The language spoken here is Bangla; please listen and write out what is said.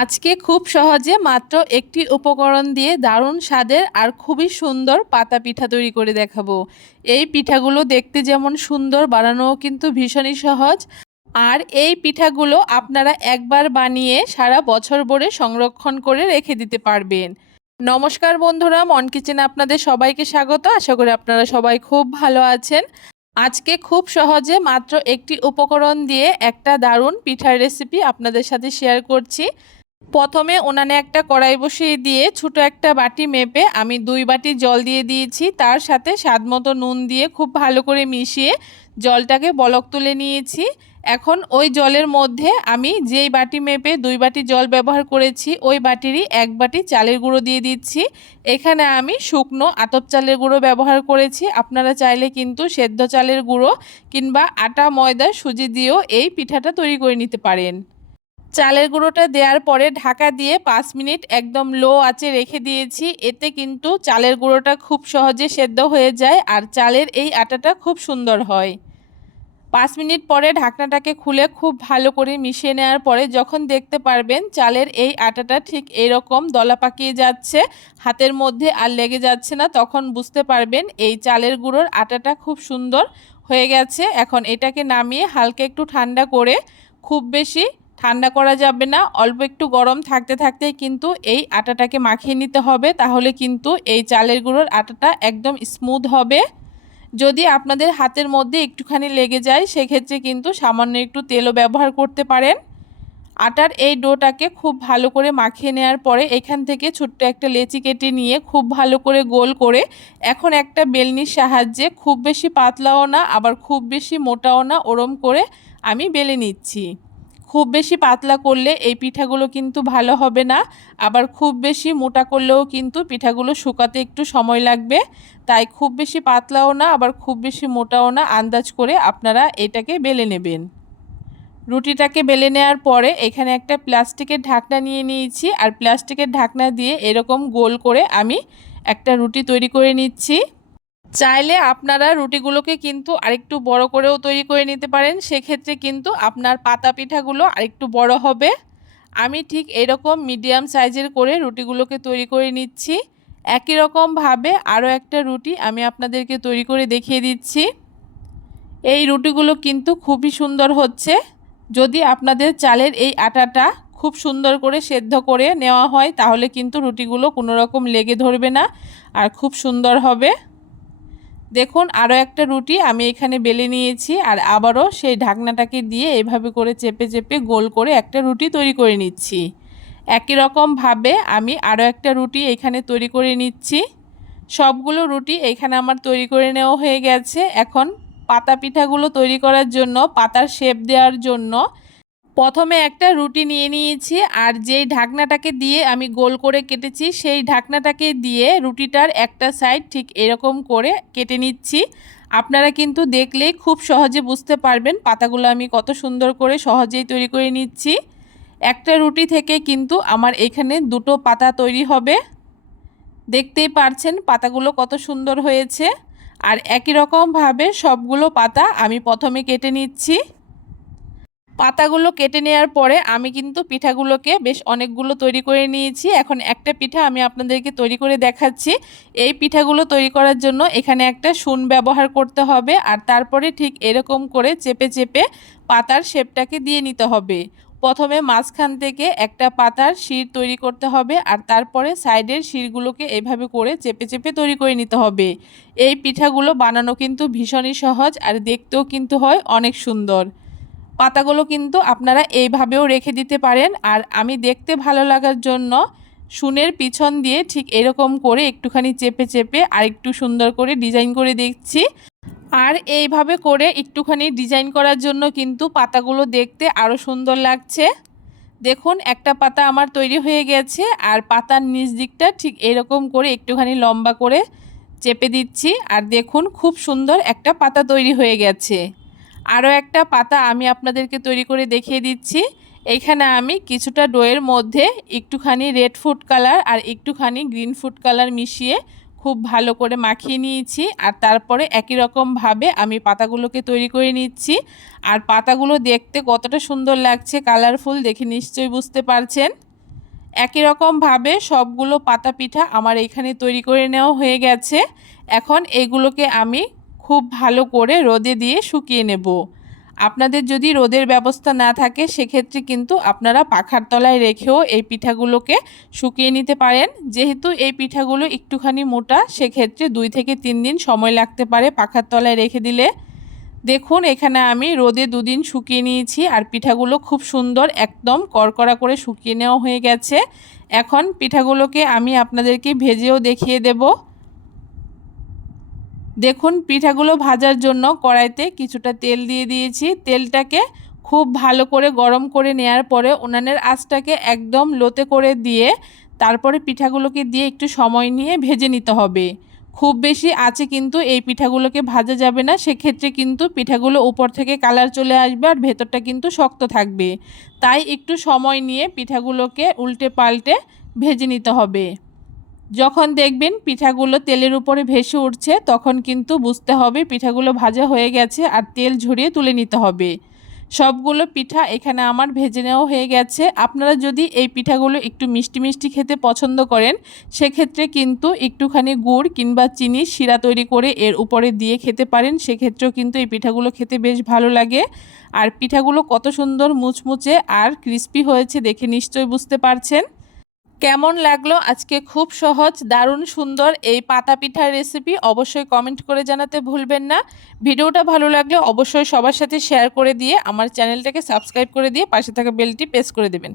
আজকে খুব সহজে মাত্র একটি উপকরণ দিয়ে দারুণ স্বাদের আর খুবই সুন্দর পাতা পিঠা তৈরি করে দেখাবো। এই পিঠাগুলো দেখতে যেমন সুন্দর, বানানোও কিন্তু ভীষণই সহজ। আর এই পিঠাগুলো আপনারা একবার বানিয়ে সারা বছর ভরে সংরক্ষণ করে রেখে দিতে পারবেন। নমস্কার বন্ধুরা, মন কিচেনে আপনাদের সবাইকে স্বাগত। আশা করি আপনারা সবাই খুব ভালো আছেন। আজকে খুব সহজে মাত্র একটি উপকরণ দিয়ে একটা দারুণ পিঠার রেসিপি আপনাদের সাথে শেয়ার করছি। প্রথমে ওনানে একটা কড়াই বসিয়ে দিয়ে ছোট একটা বাটি মেপে আমি দুই বাটি জল দিয়ে দিয়েছি। তার সাথে স্বাদ মতো নুন দিয়ে খুব ভালো করে মিশিয়ে জলটাকে বলক তুলে নিয়েছি। এখন ওই জলের মধ্যে আমি যেই বাটি মেপে দুই বাটি জল ব্যবহার করেছি, ওই বাটিরই এক বাটি চালের গুঁড়ো দিয়ে দিচ্ছি। এখানে আমি শুকনো আতপ চালের গুঁড়ো ব্যবহার করেছি। আপনারা চাইলে কিন্তু সেদ্ধ চালের গুঁড়ো কিংবা আটা, ময়দা, সুজি দিয়েও এই পিঠাটা তৈরি করে নিতে পারেন। চালের গুঁড়োটা দেওয়ার পরে ঢাকা দিয়ে পাঁচ মিনিট একদম লো আঁচে রেখে দিয়েছি। এতে কিন্তু চালের গুঁড়োটা খুব সহজে সেদ্ধ হয়ে যায় আর চালের এই আটাটা খুব সুন্দর হয়। পাঁচ মিনিট পরে ঢাকনাটাকে খুলে খুব ভালো করে মিশিয়ে নেওয়ার পরে যখন দেখতে পারবেন চালের এই আটাটা ঠিক এরকম দলা পাকিয়ে যাচ্ছে, হাতের মধ্যে আর লেগে যাচ্ছে না, তখন বুঝতে পারবেন এই চালের গুঁড়োর আটাটা খুব সুন্দর হয়ে গেছে। এখন এটাকে নামিয়ে হালকা একটু ঠান্ডা করে খুব বেশি ঠান্ডা করা যাবে না, অল্প একটু গরম থাকতে থাকতেই কিন্তু এই আটাটাকে মাখিয়ে নিতে হবে, তাহলে কিন্তু এই চালের গুঁড়োর আটাটা একদম স্মুথ হবে। যদি আপনাদের হাতের মধ্যে একটুখানি লেগে যায়, সেক্ষেত্রে কিন্তু সামান্য একটু তেলও ব্যবহার করতে পারেন। আটার এই ডোটাকে খুব ভালো করে মাখিয়ে নেওয়ার পরে এখান থেকে ছোট্ট একটা লেচি কেটে নিয়ে খুব ভালো করে গোল করে, এখন একটা বেলনির সাহায্যে খুব বেশি পাতলাও না, আবার খুব বেশি মোটাও না, ওরম করে আমি বেলে নিচ্ছি। খুব বেশি পাতলা করলে এই পিঠাগুলো কিন্তু ভালো হবে না। আবার খুব বেশি মোটা করলেও কিন্তু পিঠাগুলো শুকাতে একটু সময় লাগবে। তাই খুব বেশি পাতলাও না, আবার খুব বেশি মোটাও না। আন্দাজ করে আপনারা এটাকে বেলে নেবেন। রুটিটাকে বেলে নেওয়ার পরে এখানে একটা প্লাস্টিকের ঢাকনা নিয়ে নিয়েছি। আর প্লাস্টিকের ঢাকনা দিয়ে এরকম গোল করে আমি একটা রুটি তৈরি করে নিচ্ছি। চাইলে আপনারা রুটিগুলোকে কিন্তু আরেকটু বড় করেও তৈরি করে নিতে পারেন। সেক্ষেত্রে কিন্তু আপনার পাতা পিঠাগুলো আরেকটু বড় হবে। আমি ঠিক এরকম মিডিয়াম সাইজের করে রুটিগুলোকে তৈরি করে নিচ্ছি। একই রকমভাবে আরও একটা রুটি আমি আপনাদেরকে তৈরি করে দেখিয়ে দিচ্ছি। এই রুটিগুলো কিন্তু খুবই সুন্দর হচ্ছে। যদি আপনাদের চালের এই আটাটা খুব সুন্দর করে সেদ্ধ করে নেওয়া হয়, তাহলে কিন্তু রুটিগুলো কোনো রকম লেগে ধরবে না আর খুব সুন্দর হবে। দেখুন আরও একটা রুটি আমি এখানে বেলে নিয়েছি আর আবারও সেই ঢাকনাটাকে দিয়ে এভাবে করে চেপে চেপে গোল করে একটা রুটি তৈরি করে নিচ্ছি। একই রকমভাবে আমি আরও একটা রুটি এখানে তৈরি করে নিচ্ছি। সবগুলো রুটি এখানে আমার তৈরি করে নেওয়া হয়ে গেছে। এখন পাতা পিঠাগুলো তৈরি করার জন্য, পাতার শেপ দেওয়ার জন্য প্রথমে একটা রুটি নিয়ে নিয়েছি আর যেই ঢাকনাটাকে দিয়ে আমি গোল করে কেটেছি, সেই ঢাকনাটাকে দিয়ে রুটিটার একটা সাইড ঠিক এরকম করে কেটে নিচ্ছি। আপনারা কিন্তু দেখলেই খুব সহজে বুঝতে পারবেন পাতাগুলো আমি কত সুন্দর করে সহজেই তৈরি করে নিচ্ছি। একটা রুটি থেকে কিন্তু আমার এখানে দুটো পাতা তৈরি হবে। দেখতেই পারছেন পাতাগুলো কত সুন্দর হয়েছে। আর একই রকমভাবে সবগুলো পাতা আমি প্রথমে কেটে নিচ্ছি। পাতাগুলো কেটে নেওয়ার পরে আমি কিন্তু পিঠাগুলোকে বেশ অনেকগুলো তৈরি করে নিয়েছি। এখন একটা পিঠা আমি আপনাদেরকে তৈরি করে দেখাচ্ছি। এই পিঠাগুলো তৈরি করার জন্য এখানে একটা শুন ব্যবহার করতে হবে আর তারপরে ঠিক এরকম করে চেপে চেপে পাতার শেপটাকে দিয়ে নিতে হবে। প্রথমে মাঝখান থেকে একটা পাতার শির তৈরি করতে হবে আর তারপরে সাইডের শিরগুলোকে এভাবে করে চেপে চেপে তৈরি করে নিতে হবে। এই পিঠাগুলো বানানো কিন্তু ভীষণই সহজ আর দেখতেও কিন্তু হয় অনেক সুন্দর। পাতাগুলো কিন্তু আপনারা এইভাবেও রেখে দিতে পারেন। আর আমি দেখতে ভালো লাগার জন্য শুনের পিছন দিয়ে ঠিক এরকম করে একটুখানি চেপে চেপে আর একটু সুন্দর করে ডিজাইন করে দেখছি। আর এইভাবে করে একটুখানি ডিজাইন করার জন্য কিন্তু পাতাগুলো দেখতে আরও সুন্দর লাগছে। দেখুন, একটা পাতা আমার তৈরি হয়ে গেছে আর পাতার নিচ দিকটা ঠিক এরকম করে একটুখানি লম্বা করে চেপে দিচ্ছি। আর দেখুন, খুব সুন্দর একটা পাতা তৈরি হয়ে গেছে। আরও একটা পাতা আমি আপনাদেরকে তৈরি করে দেখিয়ে দিচ্ছি। এইখানে আমি কিছুটা ডোয়ের মধ্যে একটুখানি রেড ফুড কালার আর একটুখানি গ্রিন ফুড কালার মিশিয়ে খুব ভালো করে মাখিয়ে নিয়েছি আর তারপরে একই রকমভাবে আমি পাতাগুলোকে তৈরি করে নিচ্ছি। আর পাতাগুলো দেখতে কতটা সুন্দর লাগছে, কালারফুল দেখে নিশ্চয়ই বুঝতে পারছেন। একই রকমভাবে সবগুলো পাতা পিঠা আমার এখানে তৈরি করে নেওয়া হয়ে গেছে। এখন এগুলোকে আমি খুব ভালো করে রোদে দিয়ে শুকিয়ে নেব। আপনাদের যদি রোদের ব্যবস্থা না থাকে, সেক্ষেত্রে কিন্তু আপনারা পাখার তলায় রেখেও এই পিঠাগুলোকে শুকিয়ে নিতে পারেন। যেহেতু এই পিঠাগুলো একটুখানি মোটা, সেক্ষেত্রে দুই থেকে তিন দিন সময় লাগতে পারে পাখার তলায় রেখে দিলে। দেখুন, এখানে আমি রোদে দুদিন শুকিয়ে নিয়েছি আর পিঠাগুলো খুব সুন্দর একদম কড়কড়া করে শুকিয়ে নেওয়া হয়ে গেছে। এখন পিঠাগুলোকে আমি আপনাদেরকে ভেজেও দেখিয়ে দেবো। দেখুন, পিঠাগুলো ভাজার জন্য কড়াইতে কিছুটা তেল দিয়ে দিয়েছি। তেলটাকে খুব ভালো করে গরম করে নেয়ার পরে উনানের আঁচটাকে একদম লোতে করে দিয়ে তারপরে পিঠাগুলোকে দিয়ে একটু সময় নিয়ে ভেজে নিতে হবে। খুব বেশি আছে কিন্তু এই পিঠাগুলোকে ভাজা যাবে না। সেক্ষেত্রে কিন্তু পিঠাগুলো উপর থেকে কালার চলে আসবে আর ভেতরটা কিন্তু শক্ত থাকবে। তাই একটু সময় নিয়ে পিঠাগুলোকে উল্টে পাল্টে ভেজে নিতে হবে। যখন দেখবেন পিঠাগুলো তেলের উপরে ভেসে উঠছে, তখন কিন্তু বুঝতে হবে পিঠাগুলো ভাজা হয়ে গেছে আর তেল ঝরিয়ে তুলে নিতে হবে। সবগুলো পিঠা এখানে আমার ভেজে নেওয়া হয়ে গেছে। আপনারা যদি এই পিঠাগুলো একটু মিষ্টি মিষ্টি খেতে পছন্দ করেন, সেক্ষেত্রে কিন্তু একটুখানি গুড় কিংবা চিনি শিরা তৈরি করে এর উপরে দিয়ে খেতে পারেন। সেক্ষেত্রেও কিন্তু এই পিঠাগুলো খেতে বেশ ভালো লাগে। আর পিঠাগুলো কত সুন্দর মুচমুচে আর ক্রিস্পি হয়েছে দেখে নিশ্চয়ই বুঝতে পারছেন। কেমন লাগল? আজকে খুব সহজ, দারুণ, সুন্দর এই পাতা পিঠার রেসিপি অবশ্যই কমেন্ট করে জানাতে ভুলবেন না। ভিডিওটা ভালো লাগলে অবশ্যই সবার সাথে শেয়ার করে দিয়ে আমার চ্যানেলটাকে সাবস্ক্রাইব করে দিয়ে পাশে থাকা বেলটি প্রেস করে দেবেন।